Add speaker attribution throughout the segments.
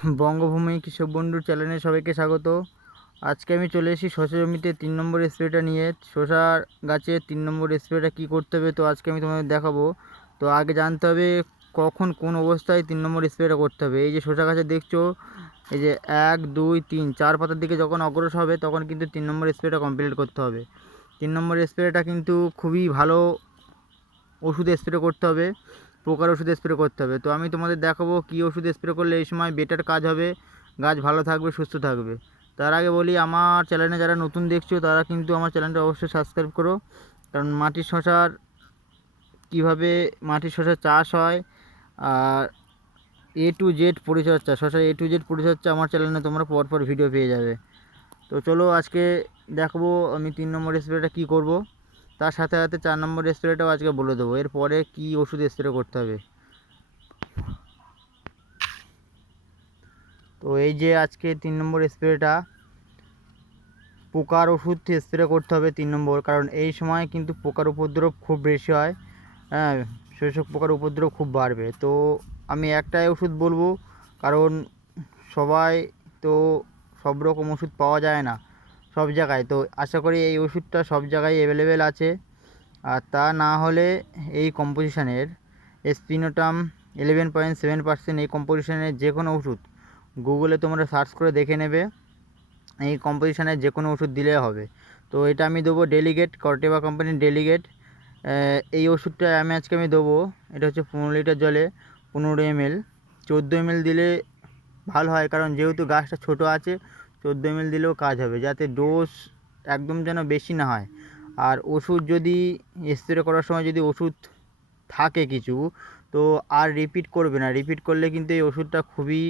Speaker 1: বঙ্গভূমি কৃষক বন্ধুর চ্যানেলে সবাইকে স্বাগত। আজকে আমি চলে এসেছি শসা জমিতে তিন নম্বর স্প্রেটা নিয়ে। শসার গাছে তিন নম্বর স্প্রেটা কী করতে হবে তো আজকে আমি তোমাদের দেখাবো। তো আগে জানতে হবে কখন কোন অবস্থায় তিন নম্বর স্প্রেটা করতে হবে। এই যে শসা গাছে দেখছ, এই যে এক, দুই, তিন, চার পাতার দিকে যখন অগ্রসর হবে তখন কিন্তু তিন নম্বর স্প্রেটা কমপ্লিট করতে হবে। তিন নম্বর স্প্রেটা কিন্তু খুবই ভালো ওষুধ স্প্রে করতে হবে। পোকার ওষুধ স্প্রে করতে হবে। তো আমি তোমাদের দেখাবো কী ওষুধ স্প্রে করলে এই সময় বেটার কাজ হবে। গাছ ভালো থাকবে, সুস্থ থাকবে। তার আগে বলি, আমার চ্যানেলে যারা নতুন দেখছ, তারা কিন্তু আমার চ্যানেলটা অবশ্যই সাবস্ক্রাইব করো। কারণ মাটির শশার কীভাবে মাটির শশার চাষ হয় আর এ টু জেড পরিচর্যা, শশার এ টু জেড পরিচর্যা আমার চ্যানেলে তোমরা পরপর ভিডিও পেয়ে যাবে। তো চলো আজকে দেখব আমি তিন নম্বর স্প্রেটা কী করব। তার সাথে সাথে চার নম্বর স্প্রেটাও আজকে বলে দেবো। এরপরে কী ওষুধ স্প্রে করতে হবে? তো এই যে আজকে তিন নম্বর স্প্রেটা পোকার ওষুধ স্প্রে করতে হবে তিন নম্বর। কারণ এই সময় কিন্তু পোকার উপদ্রব খুব বেশি হয়। হ্যাঁ শৈশব পোকার উপদ্রব খুব বাড়বে। তো আমি একটাই ওষুধ বলব, কারণ সবাই তো সব রকম ওষুধ পাওয়া যায় না। সব জায়গায়। তো আশা করি এই ওষুধটা সব জায়গায় অ্যাভেলেবেল আছে। আর তা না হলে এই কম্পোজিশনের spinetoram eleven point seven percent এই কম্পোজিশনের যে কোনো ওষুধ গুগলে তোমরা সার্চ করে দেখে নেবে। এই কম্পোজিশনের যে কোনো ওষুধ দিলে হবে। তো এটা আমি দেবো ডেলিগেট কর্টেবা কোম্পানির ডেলিগেট এই ওষুধটা আমি আজকে আমি দেবো। এটা হচ্ছে পনেরো লিটার জলে পনেরো এমএল চোদ্দ এমএল দিলে ভালো হয় কারণ যেহেতু গাছটা ছোট আছে চোদ্দ এমএল দিলেও কাজ হবে, যাতে ডোজ একদম যেন বেশি না হয়। আর ওষুধ যদি স্প্রে করার সময় যদি ওষুধ থাকে কিছু, তো আর রিপিট করবে না। রিপিট করলে কিন্তু এই ওষুধটা খুবই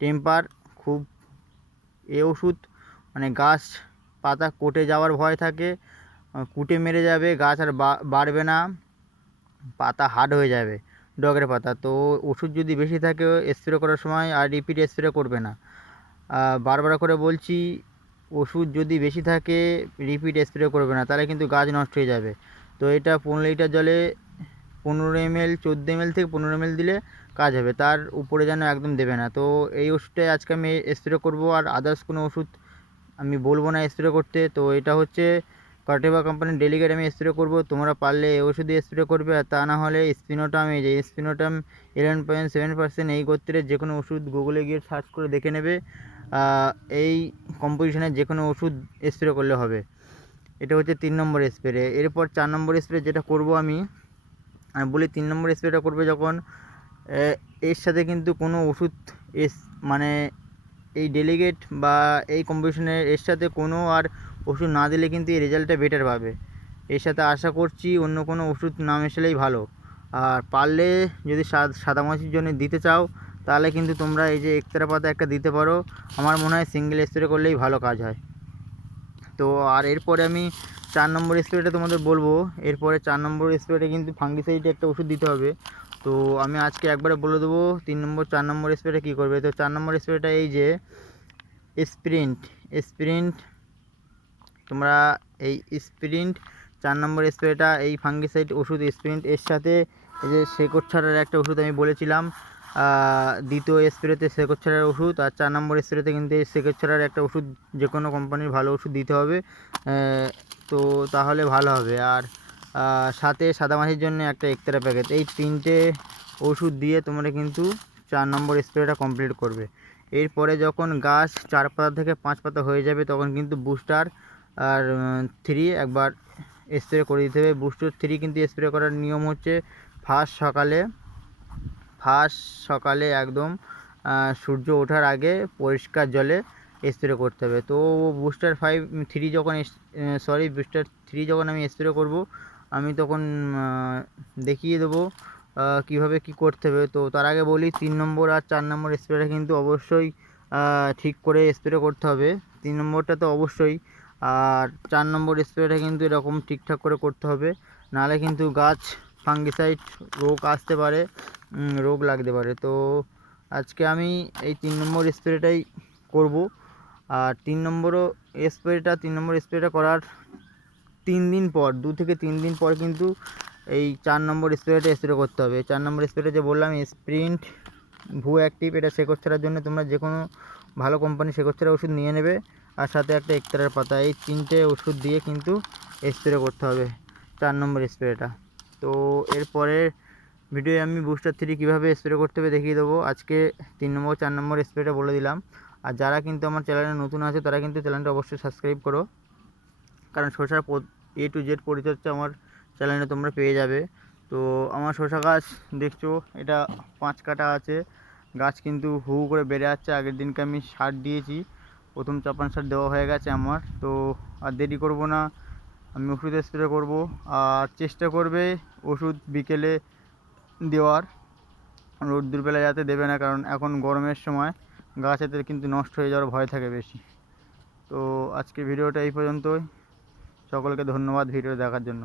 Speaker 1: টেম্পার খুব এ ওষুধ মানে গাছ পাতা কোটে যাওয়ার ভয় থাকে, কুটে মেরে যাবে, গাছ আর বাড়বে না, পাতা হার্ড হয়ে যাবে, ডগের পাতা। তো ওষুধ যদি বেশি থাকে স্প্রে করার সময় আর রিপিট স্প্রে করবে না। বারবার করে বলছি, ওষুধ যদি বেশি থাকে রিপিট স্প্রে করবে না, তাহলে কিন্তু গাছ নষ্ট হয়ে যাবে। তো এটা পনেরো লিটার জলে পনেরো এমএল চোদ্দ এমএল থেকে পনেরো এমএল দিলে কাজ হবে, তার উপরে যেন একদম দেবে না। তো এই ওষুধটাই আজকে আমি স্প্রে করব, আর আদার্স কোনো ওষুধ আমি বলব না স্প্রে করতে। তো এটা হচ্ছে কর্টেবা কোম্পানির ডেলিগেট আমি স্প্রে করব, তোমরা পারলে এই ওষুধই স্প্রে করবে, আর তা না হলে স্পিনোটাম এই যে spinetoram eleven point seven percent এই গোত্রের যে কোনো ওষুধ গুগলে গিয়ে সার্চ করে দেখে নেবে এই কম্পোজিশনের যে কোনো ওষুধ স্প্রে করলে হবে। এটা হচ্ছে তিন নম্বর স্প্রে এরপর চার নম্বর স্প্রে যেটা করব আমি আমি বলি তিন নম্বর স্প্রেটা করবে যখন এর সাথে কিন্তু কোনো ওষুধ এস মানে এই ডেলিগেট বা এই কম্পিটিশনের এর সাথে কোনো আর ওষুধ না দিলে কিন্তু এই রেজাল্টটা বেটার পাবে। এর সাথে আশা করছি অন্য কোনো ওষুধ না মেশালেই ভালো। আর পারলে যদি সাদা মাছির জন্য দিতে চাও, তাহলে কিন্তু তোমরা এই যে একতারা পাতা একটা দিতে পারো। আমার মনে হয় সিঙ্গেল স্প্রে করলেই ভালো কাজ হয়। তো আর এরপরে আমি চার নম্বর স্প্রেটা তোমাদের বলব। এরপরে চার নম্বর স্প্রেটা কিন্তু ফাঙ্গিসাইডে একটা ওষুধ দিতে হবে। তো আমি আজকে একবারে বলে দেবো, তিন নম্বর, চার নম্বর স্প্রেটা কী করবে? তো চার নম্বর স্প্রেটা এই যে স্প্রিন্ট স্প্রিন্ট তোমরা এই স্প্রিন্ট, চার নম্বর স্প্রেটা, এই ফাঙ্গিসাইড ওষুধ স্প্রিন্ট, এর সাথে এই যে শেকড় ছাড়ার একটা ওষুধ আমি বলেছিলাম দ্বিতীয় স্প্রেতে শেকড় ছাড়ার ওষুধ আর চার নম্বর স্প্রেতে কিন্তু এই শেকড় ছাড়ার একটা ওষুধ যে কোনো কোম্পানির ভালো ওষুধ দিতে হবে তো তাহলে ভালো হবে। আর সাথে সাদামাছির জন্য একটা একতারা প্যাকেট, এই তিনটে ওষুধ দিয়ে তোমরা কিন্তু চার নম্বর স্প্রেটা কমপ্লিট করবে। এরপরে যখন গাছ চার পাতা থেকে পাঁচ পাতা হয়ে যাবে, তখন কিন্তু বুস্টার আর থ্রি একবার স্প্রে করে দিতে হবে। বুস্টার থ্রি কিন্তু স্প্রে করার নিয়ম হচ্ছে ফার্স্ট সকালে ফার্স্ট সকালে একদম সূর্য ওঠার আগে পরিষ্কার জলে স্প্রে করতে হবে। তো বুস্টার ফাইভ থ্রি যখন সরি বুস্টার থ্রি যখন আমি স্প্রে করব, আমি তখন দেখিয়ে দেবো কীভাবে কী করতে হবে। তো তার আগে বলি, তিন নম্বর আর চার নম্বর স্প্রেটা কিন্তু অবশ্যই ঠিক করে স্প্রে করতে হবে। তিন নম্বরটা তো অবশ্যই আর চার নম্বর স্প্রেটা কিন্তু এরকম ঠিকঠাক করে করতে হবে। নাহলে কিন্তু গাছ, ফাঙ্গিসাইড, রোগ আসতে পারে রোগ লাগতে পারে। তো আজকে আমি এই তিন নম্বর স্প্রেটাই করব। আর তিন নম্বরও স্প্রেটা, তিন নম্বর স্প্রেটা করার তিন দিন পর, দু থেকে তিন দিন পর কিন্তু এই চার নম্বর স্প্রেটা স্প্রে করতে হবে। চার নম্বর স্প্রেটা যে বললাম, স্প্রিন্ট, ভু অ্যাক্টিভ, এটা সেকোচ্ছারার জন্য তোমরা যে কোনো ভালো কোম্পানি সেকোচ্ছারা ওষুধ নিয়ে নেবে। আর সাথে একটা একতারার পাতা। এই তিনটে ওষুধ দিয়ে কিন্তু স্প্রে করতে হবে, চার নম্বর স্প্রেটা তো এরপরে ভিডিওয়ে আমি বুস্টার থ্রি কীভাবে স্প্রে করতে হবে দেখিয়ে দেবো। আজকে তিন নম্বর, চার নম্বর স্প্রেটা বলে দিলাম। আর যারা কিন্তু আমার চ্যানেলে নতুন আছে, তারা কিন্তু চ্যানেলটা অবশ্যই সাবস্ক্রাইব করো। কারণ শসার এ টু জেড পরিচর্যা আমার চ্যানেলে তোমরা পেয়ে যাবে। তো আমার শসা গাছ দেখছ, এটা পাঁচ কাটা আছে। গাছ কিন্তু হু করে বেড়ে যাচ্ছে আগের দিনকে আমি সার দিয়েছি। প্রথম চাপান সার দেওয়া হয়ে গেছে আমার। তো আর দেরি করব না, আমি ওষুধ স্প্রে করব। আর চেষ্টা করবে ওষুধ বিকেলে দেওয়ার। রোদ্দুর বেলা যাতে দেবে না, কারণ এখন গরমের সময় গাছ এতে কিন্তু নষ্ট হয়ে যাওয়ার ভয় থাকে বেশি। তো আজকের ভিডিওটা এই পর্যন্তই। সকলকে ধন্যবাদ ভিডিও দেখার জন্য।